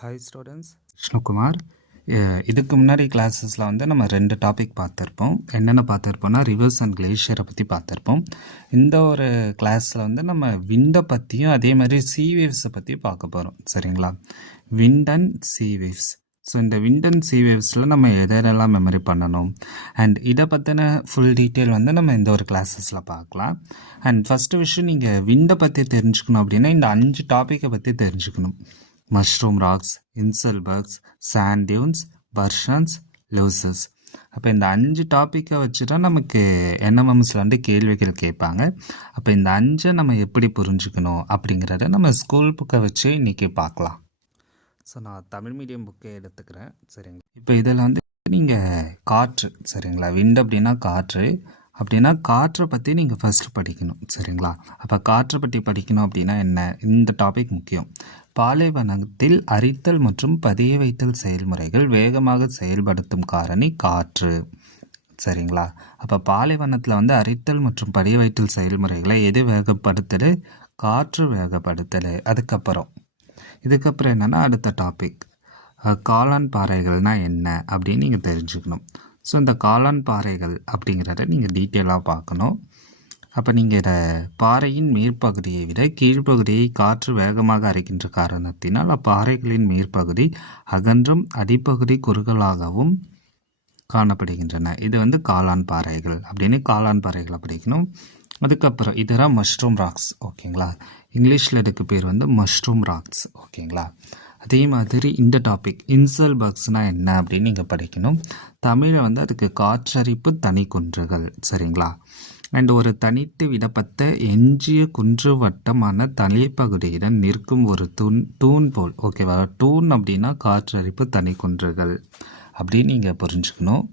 Hi students, Vishnukumar. இதுக்கு முன்னாடி கிளாஸஸில் வந்து நம்ம 2 டாபிக் பார்த்துருப்போம். என்னென்ன பார்த்துருப்போம்னா ரிவர்ஸ் அண்ட் கிளேஷியரை பற்றி பார்த்துருப்போம். இந்த ஒரு கிளாஸில் வந்து நம்ம விண்டை பற்றியும் அதே மாதிரி சீ வேவ்ஸை பற்றி பார்க்க போகிறோம். சரிங்களா? Wind and sea waves. So இந்த விண்ட் அண்ட் சீ வேவ்ஸில் நம்ம எதெல்லாம் மெமரி பண்ணணும் அண்ட் இதை பற்றின ஃபுல் டீட்டெயில் வந்து நம்ம இந்த ஒரு கிளாஸஸில் பார்க்கலாம். அண்ட் ஃபஸ்ட்டு விஷயம், நீங்கள் விண்டை பற்றி தெரிஞ்சுக்கணும் அப்படின்னா இந்த 5 டாப்பிக்கை பற்றி தெரிஞ்சுக்கணும். Mushroom rocks, inselbergs, sand dunes, barchans, loess. அப்போ இந்த 5 டாப்பிக்கை வச்சு தான் நமக்கு என்எம்எம்ஸில் வந்து கேள்விகள் கேட்பாங்க. அப்போ இந்த 5 நம்ம எப்படி புரிஞ்சுக்கணும் அப்படிங்கிறத நம்ம ஸ்கூல் புக்கை வச்சு இன்றைக்கி பார்க்கலாம். ஸோ நான் தமிழ் மீடியம் புக்கே எடுத்துக்கிறேன். சரிங்களா? இப்போ இதில் வந்து நீங்கள் காற்று, சரிங்களா, விண்ட் அப்படின்னா காற்று, அப்படின்னா காற்றை பற்றி நீங்கள் ஃபஸ்ட்டு படிக்கணும். சரிங்களா? அப்போ காற்றை பற்றி படிக்கணும் அப்படின்னா என்ன, இந்த டாபிக் முக்கியம். பாலைவனத்தில் அரித்தல் மற்றும் பதிய வைத்தல் செயல்முறைகள் வேகமாக செயல்படுத்தும் காரணி காற்று. சரிங்களா? அப்போ பாலைவனத்தில் வந்து அரித்தல் மற்றும் பதிய வைத்தல் செயல்முறைகளை எது வேகப்படுத்துது? காற்று வேகப்படுத்துது. இதுக்கப்புறம் என்னென்னா அடுத்த டாபிக் காளான் பாறைகள்னால் என்ன அப்படின்னு நீங்கள் தெரிஞ்சுக்கணும். ஸோ இந்த காளான் பாறைகள் அப்படிங்கிறத நீங்கள் டீட்டெயிலாக பார்க்கணும். அப்போ நீங்கள் இதை பாறையின் மேற்பகுதியை விட கீழ்ப்பகுதியை காற்று வேகமாக அரைக்கின்ற காரணத்தினால் அப்பாறைகளின் மேற்பகுதி அகன்றும் அடிப்பகுதி குறுகலாகவும் காணப்படுகின்றன. இது வந்து காளான் பாறைகள் அப்படின்னு காளான் பாறைகளை படிக்கணும். அதுக்கப்புறம் இதெல்லாம் மஷ்ரூம் ராக்ஸ். ஓகேங்களா? இங்கிலீஷில் இதுக்கு பேர் வந்து மஷ்ரூம் ராக்ஸ். ஓகேங்களா? அதே மாதிரி இந்த டாபிக் இன்சல்பர்க்ஸ்னால் என்ன அப்படின்னு நீங்கள் படிக்கணும். தமிழில் வந்து அதுக்கு காற்றரிப்பு தனி குன்றுகள். சரிங்களா? அண்ட் ஒரு தனித்து விடப்பட்ட எஞ்சிய குன்று வட்டமான தலைப்பகுதியுடன் நிற்கும் ஒரு தூண் போல். ஓகேவா? தூண் அப்படின்னா காற்றரிப்பு தனி குன்றுகள் அப்படின்னு நீங்கள் புரிஞ்சுக்கணும்.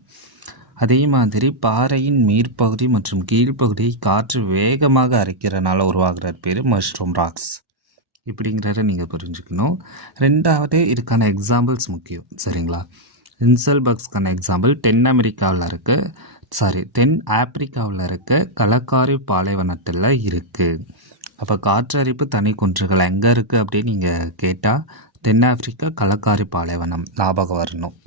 அதே மாதிரி பாறையின் மேற்பகுதி மற்றும் கீழ்ப்பகுதியை காற்று வேகமாக அரைக்கிறனால உருவாகிற பேர் மஷ்ரூம் ராக்ஸ் இப்படிங்கிறத நீங்கள் புரிஞ்சுக்கணும். ரெண்டாவது இதுக்கான எக்ஸாம்பிள்ஸ் முக்கியம். சரிங்களா? இன்சல்பர்க்ஸ்க்கான எக்ஸாம்பிள் தென் ஆப்பிரிக்காவில் இருக்க கலக்காரி பாலைவனத்தில் இருக்குது. அப்போ காற்றரிப்பு தனி குன்றுகள் எங்கே இருக்குது அப்படின்னு நீங்கள் கேட்டால் தென்னாப்பிரிக்கா கலக்காரி பாலைவனம் ஞாபகம் வரணும்.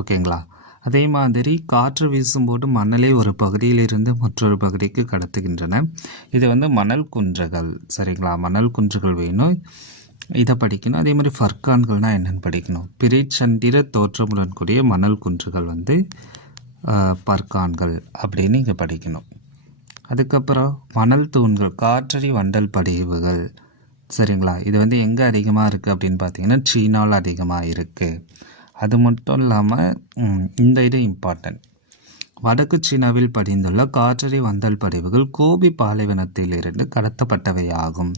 ஓகேங்களா? அதே மாதிரி காற்று வீசும்போது மணலை ஒரு பகுதியிலிருந்து மற்றொரு பகுதிக்கு கடத்துகின்றன. இது வந்து மணல் குன்றுகள். சரிங்களா? மணல் குன்றுகள் வேணும், இதை படிக்கணும். அதே மாதிரி ஃபர்கான்கள்னால் என்னென்னு படிக்கணும். பிறைச்சந்திர தோற்றமுடன் கூடிய மணல் குன்றுகள் வந்து பர்கான்கள் அப்படின்னு இங்கே படிக்கணும். அதுக்கப்புறம் மணல் தூண்கள், காற்றடி வண்டல் படிவுகள். சரிங்களா? இது வந்து எங்கே அதிகமாக இருக்குது அப்படின்னு பார்த்தீங்கன்னா சீனாவில் அதிகமாக இருக்குது. அது மட்டும் இல்லாமல் இந்த இது இம்பார்ட்டன்ட், வடக்கு சீனாவில் படிந்துள்ள காற்றடி வண்டல் படிவுகள் கோபி பாலைவனத்திலிருந்து கடத்தப்பட்டவை ஆகும்.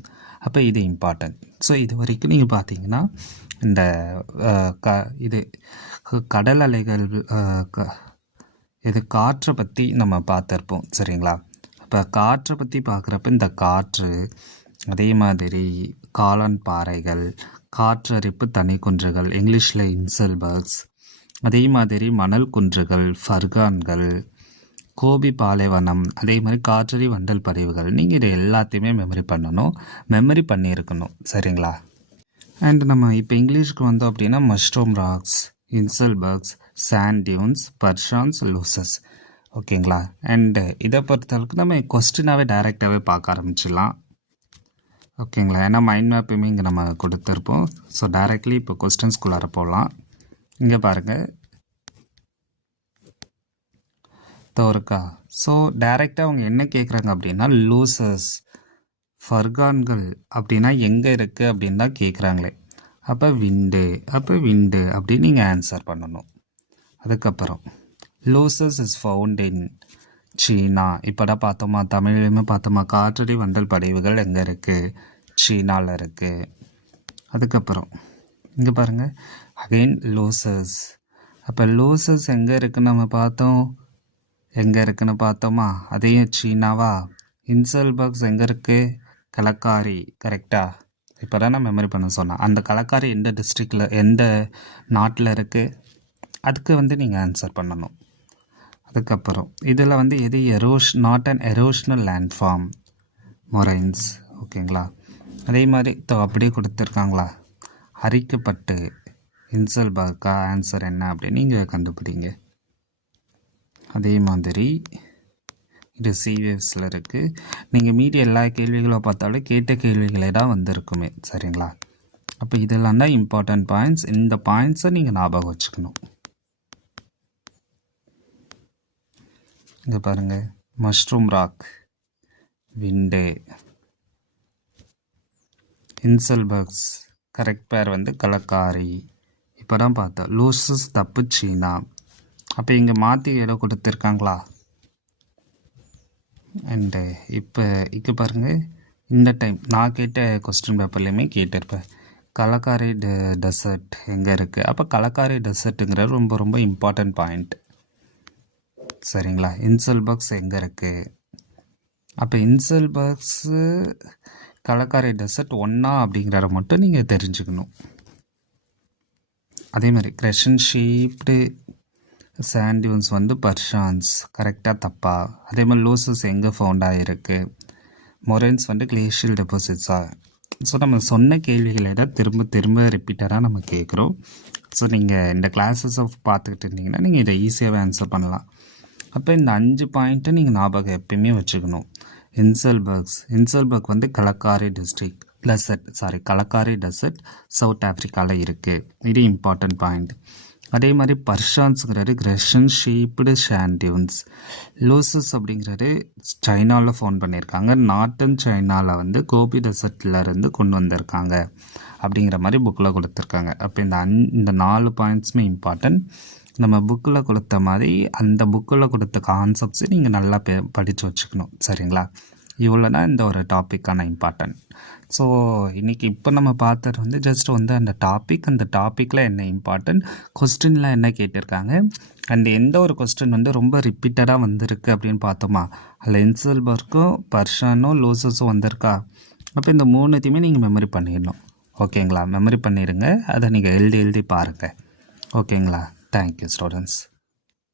அப்போ இது இம்பார்ட்டன்ட். ஸோ இது வரைக்கும் நீங்கள் பார்த்தீங்கன்னா இந்த இது கடல் அலைகள் இது காற்றை பற்றி நம்ம பார்த்துருப்போம். சரிங்களா? அப்போ காற்றை பற்றி பார்க்குறப்ப இந்த காற்று, அதே மாதிரி காளான் பாறைகள், காற்றரிப்பு தனி குன்றுகள் இங்கிலீஷில் இன்சல்பர்க்ஸ், அதே மாதிரி மணல் குன்றுகள் ஃபர்கான்கள், கோபி பாலைவனம், அதே மாதிரி காற்றடி வண்டல் பதிவுகள். நீங்கள் இதை எல்லாத்தையுமே மெமரி பண்ணியிருக்கணும். சரிங்களா? அண்ட் நம்ம இப்போ இங்கிலீஷ்க்கு வந்தோம் அப்படின்னா mushroom rocks, inselbergs, sand dunes, barchans, loess. ஓகேங்களா? அண்டு இதை பொறுத்தளவுக்கு நம்ம கொஸ்டினாகவே டைரெக்டாகவே பார்க்க ஆரம்பிச்சிடலாம். ஓகேங்களா? ஏன்னா மைண்ட் மேப்புமே இங்கே நம்ம கொடுத்துருப்போம். ஸோ டைரெக்ட்லி இப்போ கொஸ்டின்ஸ்குள்ளார போகலாம். இங்கே பாருங்கள் தோருக்கா. ஸோ டைரெக்டாக அவங்க என்ன கேட்குறாங்க அப்படின்னா லூசஸ், ஃபர்கான்கள் அப்படின்னா எங்கே இருக்குது அப்படின்னு தான் கேட்குறாங்களே. அப்போ விண்டு அப்படின்னு நீங்கள் ஆன்சர் பண்ணணும். அதுக்கப்புறம் லூசஸ் இஸ் ஃபவுண்ட் இன் சீனா. இப்போ தான் பார்த்தோமா, தமிழ்லையுமே பார்த்தோமா, காற்றடி வண்டல் படிவுகள் எங்கே இருக்குது? சீனாவில் இருக்குது. அதுக்கப்புறம் இங்கே பாருங்கள் அகெயின் லூசஸ். அப்போ லூசஸ் எங்கே இருக்குன்னு நம்ம பார்த்தோமா, அதையும் சீனாவா? இன்சல்பர்க்ஸ் எங்கே இருக்குது? கலக்காரி. கரெக்டாக? இப்போ தான் நான் மெமரி பண்ண சொன்னேன். அந்த கலக்காரி எந்த டிஸ்ட்ரிக்டில், எந்த நாட்டில் இருக்குது? அதுக்கு வந்து நீங்கள் ஆன்சர் பண்ணணும். அதுக்கப்புறம் இதில் வந்து எது not an erosional landform, moraines. ஓகேங்களா? அதே மாதிரி அப்படியே கொடுத்துருக்காங்களா, அரிக்கப்பட்டு இன்சல்பர்க்கா ஆன்சர் என்ன அப்படின்னு நீங்கள் கண்டுபிடிங்க. அதே மாதிரி இது சிவேவ்ஸில் இருக்குது. நீங்கள் மீதி எல்லா கேள்விகளை பார்த்தாலும் கேட்ட கேள்விகளே தான் வந்திருக்குமே, சரிங்களா? அப்போ இதெல்லாம் தான் இம்பார்ட்டன்ட் பாயிண்ட்ஸ். இந்த பாயிண்ட்ஸை நீங்கள் ஞாபகம் வச்சுக்கணும். இங்கே பாருங்கள், மஷ்ரூம் ராக், விண்டே, இன்சல்பர்க்ஸ் கரெக்ட் பேர் வந்து கலக்காரி. இப்போ தான் பார்த்தோம். லூசஸ் தப்பு சீனா. அப்போ இங்கே மாற்றி எடை கொடுத்துருக்காங்களா? அண்டு இப்போ பாருங்கள், இந்த டைம் நான் கேட்ட கொஸ்டின் பேப்பர்லேயுமே கேட்டிருப்பேன், கலக்காரி டெசர்ட் எங்கே இருக்குது. அப்போ கலக்காரி டெசர்ட்டுங்கிறது ரொம்ப ரொம்ப இம்பார்ட்டன்ட் பாயிண்ட், சரிங்களா? இன்சல்பர்க்ஸ் எங்கே இருக்குது? அப்போ இன்சல்பர்க்ஸு கலக்காரி டெசர்ட் ஒன்றா அப்படிங்கிறத மட்டும் நீங்கள் தெரிஞ்சுக்கணும். அதே மாதிரி கிரெஷன் ஷேப்டு சாண்ட் டியூன்ஸ் வந்து பர்ஷான்ஸ் கரெக்டாக தப்பா? அதே மாதிரி லூசஸ் எங்கே ஃபவுண்ட் ஆகிருக்கு? மொரைன்ஸ் வந்து கிளேஷியல் டெபாசிட்ஸா? ஸோ நம்ம சொன்ன கேள்விகளை தான் திரும்ப திரும்ப ரிப்பீட்டடாக நம்ம கேட்குறோம். ஸோ நீங்கள் இந்த கிளாஸஸை பார்த்துக்கிட்டு இருந்தீங்கன்னா நீங்கள் இதை ஈஸியாகவே ஆன்சர் பண்ணலாம். அப்போ இந்த 5 பாயிண்ட்டை நீங்கள் ஞாபகம் எப்பயுமே வச்சுக்கணும். இன்சல்பர்க் வந்து கலக்காரி டெசர்ட் சவுத் ஆஃப்ரிக்காவில் இருக்குது. இது இம்பார்ட்டன்ட் பாயிண்ட். அதே மாதிரி பர்ஷான்ஸுங்கிறது கிரெஷன் ஷேப்டு சாண்ட் டியூன்ஸ். லூசஸ் அப்படிங்கிறது சைனாவில் ஃபவுண்ட் பண்ணியிருக்காங்க. நார்த்தன் சைனாவில் வந்து கோபி டெசர்ட்லேருந்து கொண்டு வந்திருக்காங்க அப்படிங்கிற மாதிரி புக்கில் கொடுத்துருக்காங்க. அப்போ இந்த 4 பாயிண்ட்ஸுமே இம்பார்ட்டன்ட். நம்ம புக்கில் கொடுத்த மாதிரி அந்த புக்கில் கொடுத்த கான்செப்ட்ஸை நீங்கள் நல்லா படித்து வச்சுக்கணும், சரிங்களா? இவ்வளோ தான் இந்த ஒரு டாப்பிக்கான இம்பார்ட்டன்ட். ஸோ இன்றைக்கி இப்போ நம்ம பார்த்தது வந்து ஜஸ்ட் வந்து அந்த டாப்பிக்கில் என்ன இம்பார்ட்டன்ட், கொஸ்டினில் என்ன கேட்டிருக்காங்க, அண்ட் எந்த ஒரு கொஸ்டின் வந்து ரொம்ப ரிப்பீட்டடாக வந்திருக்கு அப்படின்னு பார்த்தோமா, அதில் இன்சல்பர்க்கும் பர்ஷானும் லூசஸும் வந்திருக்கா. அப்போ இந்த 3த்தையுமே நீங்கள் மெமரி பண்ணிடணும், ஓகேங்களா? மெமரி பண்ணிடுங்க, அதை நீங்கள் எழுதி பாருங்கள், ஓகேங்களா? Thank you students.